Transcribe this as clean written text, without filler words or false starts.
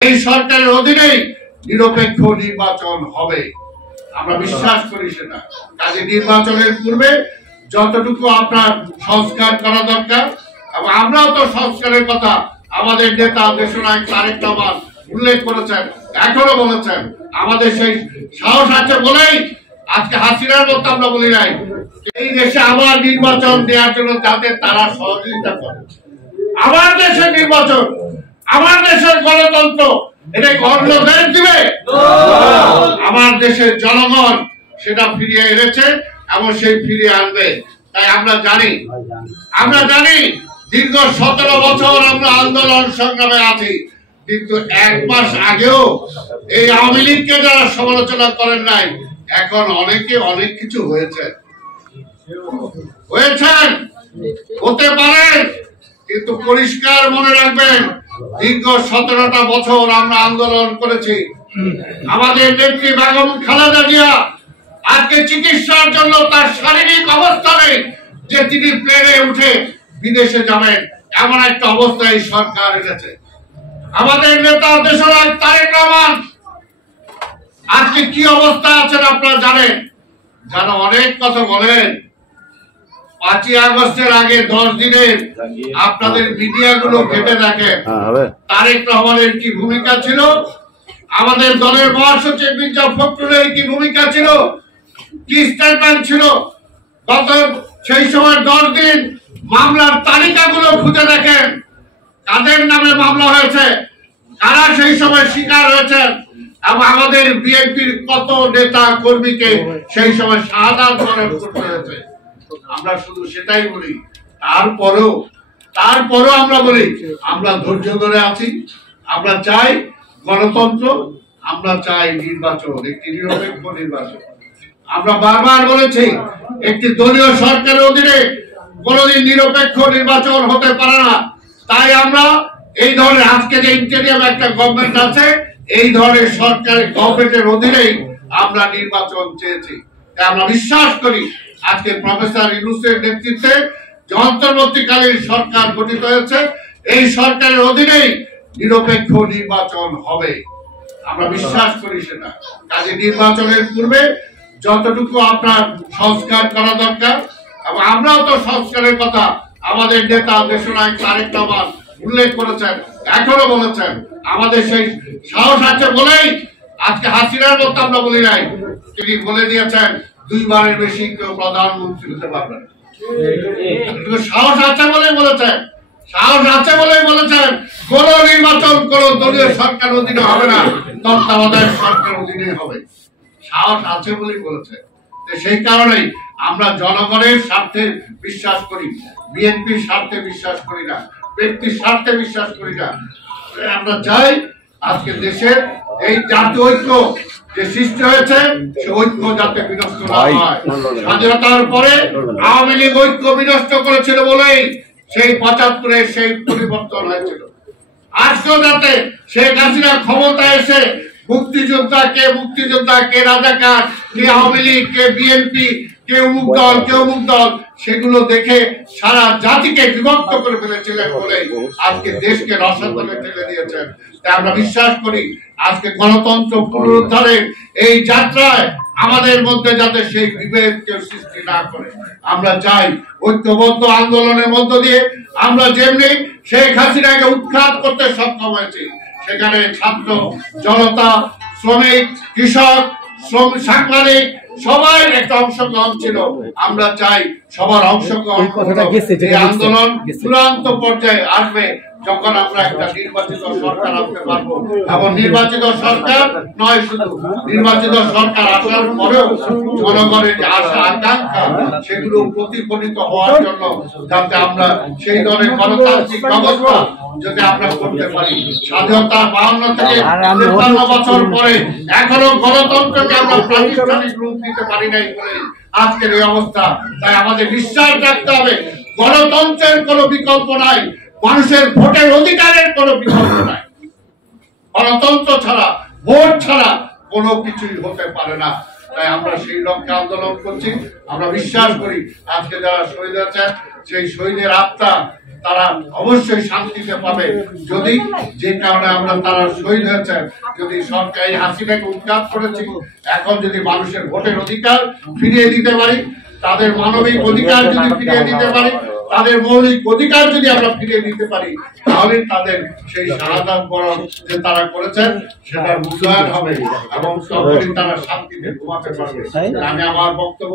এই সরকারের অধীনে নিরপেক্ষ নির্বাচন হবে, আমরা বিশ্বাস করি সেটা। কাজে নির্বাচনের পূর্বে যতটুকু আপনার সংস্কার করা দরকার, এবং আমরাও তো সংস্কারের কথা আমাদের নেতা দেশনায়ক তারেক রহমান উল্লেখ করেছেন, এখনো বলেছেন। আমাদের সেই সাহস আছে বলেই আজকে হাসিনার মতো আমরা বলি নাই এই দেশে আবার নির্বাচন দেওয়ার জন্য, যাতে তারা সহযোগিতা করে। আমার দেশের নির্বাচন, আমার দেশের গণতন্ত্র, এটা অন্য দেশ দিবে? আমার দেশের জনগণ সেটা ফিরিয়ে এনেছে এবং সেই ফিরিয়ে আনবে। তাই আমরা জানি দীর্ঘ 17 বছর আমরা আন্দোলন সংগ্রামে আছি, কিন্তু 1 মাস আগেও এই আওয়ামী লীগকে যারা সমালোচনা করেন নাই, এখন অনেকে অনেক কিছু হয়েছেন, হতে পারেন, কিন্তু পরিষ্কার মনে রাখবেন দীর্ঘ 17টা বছর আমরা আন্দোলন করেছি। আমাদের নেত্রী বেগম খালেদা জিয়া আজকে চিকিৎসার জন্য তার শারীরিক অবস্থা নেই যে তিনি প্লেনে উঠে বিদেশে যাবেন, এমন একটা অবস্থায় সরকার এনেছে। আমাদের নেতা দেশনায়ক তারেক রহমান আজকে কি অবস্থা আছেন আপনারা জানেন। যারা অনেক কথা বলেন, 5ই আগস্টের আগে 10 দিনের আপনাদের মিডিয়াগুলো ঘেটে দেখেন তারেক রহমানের কি ভূমিকা ছিল, আমাদের দলের মহাসচিব মির্জা ফখরুলের কি ভূমিকা ছিল, কি স্টেটমেন্ট ছিল। গত সেই সময় 10 দিন মামলার তালিকাগুলো খুঁজে দেখেন, কাদের নামে মামলা হয়েছে, কারা সেই সময় শিকার হয়েছেন, এবং আমাদের বিএনপির কত নেতা কর্মীকে সেই সময় শাহাদাত বরণ করতে হয়েছে। আমরা শুধু সেটাই বলি, তারপরেও আমরা বলি আমরা ধৈর্য ধরে আছি। আমরা চাই গণতন্ত্র, আমরা চাই নির্বাচন, একটি নিরপেক্ষ নির্বাচন। আমরা বারবার বলেছি একটি দলীয় সরকারের অধীনে কোনদিন নিরপেক্ষ নির্বাচন হতে পারে না। তাই আমরা এই ধরনের আজকে যে ইন্টেরিয়াম একটা গভর্নমেন্ট আছে, এই ধরনের সরকারের গভর্নমেন্টের অধীনেই আমরা নির্বাচন চেয়েছি। তাই আমরা বিশ্বাস করি আজকে প্রফেসর ইউনূসের নেতৃত্বে যে অন্তর্বর্তীকালীন সরকার গঠিত হয়েছে, এই সরকারের অধীনেই নিরপেক্ষ নির্বাচন হবে, আমরা বিশ্বাস করি সেটা। কাজে নির্বাচনের পূর্বে যতটুকু আপনার সংস্কার করা দরকার, এবং আমরাও তো সংস্কারের কথা আমাদের নেতা দেশনায়ক তারেক রহমান উল্লেখ করেছেন, এখনো বলেছেন। আমাদের সেই সাহস আছে বলেই আজকে হাসিনার মতো আমরা বলি নাই, তিনি বলে দিয়েছেন 2 বারের বেশি কেউ প্রধানমন্ত্রী হতে পারবে না। সাহস আছে বলেই বলেছেন কোন নির্বাচন কোন দলীয় সরকার অধীনে হবে না, তত্ত্বাবধায়ক সরকার অধীনে হবে। সাহস আছে বলেই বলেছেন। সেই কারণেই আমরা জনগণের স্বার্থে বিশ্বাস করি, বিএনপির স্বার্থে বিশ্বাস করি না, ব্যক্তির স্বার্থে বিশ্বাস করি না। আমরা চাই আজকে দেশের এই জাতীয় ঐক্য যে সৃষ্টি হয়েছে, সে ঐক্য যাতে বিনষ্ট না হয়। স্বাধীনতার পরে আওয়ামী লীগ ঐক্য বিনষ্ট করেছিল বলেই সেই 75-এর সেই পরিবর্তন হয়েছিল। আজকেও যাতে শেখ হাসিনা ক্ষমতায় এসে মুক্তিযোদ্ধা কে রাজাকার, কে আওয়ামী লীগ, কে বিএনপি, কেউ মুখ দল সেগুলো দেখে সারা জাতিকে বিভক্ত করে ফেলেছিলেন বলে আজকে দেশকে রসাতলে ঠেলে দিয়েছেন। তাই আমরা বিশ্বাস করি আজকে গণতন্ত্র পুনরুদ্ধারের এই যাত্রায় আমাদের মধ্যে যাতে সেই বিভেদকে সৃষ্টি না করে, আমরা চাই ঐক্যবদ্ধ আন্দোলনের মধ্য দিয়ে আমরা যেমনি শেখ হাসিনাকে উৎখাত করতে সক্ষম হয়েছি, সেখানে ছাত্র জনতা, শ্রমিক, কৃষক, সাংবাদিক সবাই একটা অংশগ্রহণ ছিল। আমরা চাই সবার অংশগ্রহণ এই আন্দোলন চূড়ান্ত পর্যায়ে আসবে যখন আমরা একটা নির্বাচিত সরকার আনতে পারবো। এবং নির্বাচিত সরকার নয়, শুধু নির্বাচিত সরকার আসার পরেও জনগণের যে আশা আকাঙ্ক্ষা সেগুলো প্রতিফলিত হওয়ার জন্য যাতে আমরা সেই ধরনের গণতান্ত্রিক ব্যবস্থা যদি আমরা করতে পারি। স্বাধীনতা 52 থেকে 53 বছর পরে এখনো গণতন্ত্রকে আমরা প্রাতিষ্ঠানিক রূপ দিতে পারি নাই বলে আজকের এই অবস্থা। তাই আমাদের বিশ্বাস রাখতে হবে গণতন্ত্রের কোনো বিকল্প নাই, মানুষের ভোটের অধিকারের কোনো বিকল্প নাই। গণতন্ত্র ছাড়া, ভোট ছাড়া কোনো কিছুই হতে পারে না। তাই আমরা সেই লক্ষ্যে আন্দোলন করছি। আমরা বিশ্বাস করি আজকে যারা শহীদ আছেন, সেই শহীদের আত্মা তারা অবশ্যই শান্তিতে পাবে। যদি যে কারণে আমরা তারা শহীদ হয়েছেন, যদি সরকার এই হাসিনাকে উৎখাত করেছি, এখন যদি মানুষের ভোটের অধিকার ফিরিয়ে দিতে পারি, তাদের মানবিক অধিকার যদি ফিরিয়ে দিতে পারি, তাদের মৌলিক অধিকার যদি আমরা ফিরিয়ে দিতে পারি, তাহলে তাদের সেই শাহাদাত বরণ যে তারা করেছেন সেটার মূল্যায়ন হবে এবং তখনই তারা শান্তিতে ঘুমাতে পারবে। আমি আমার বক্তব্য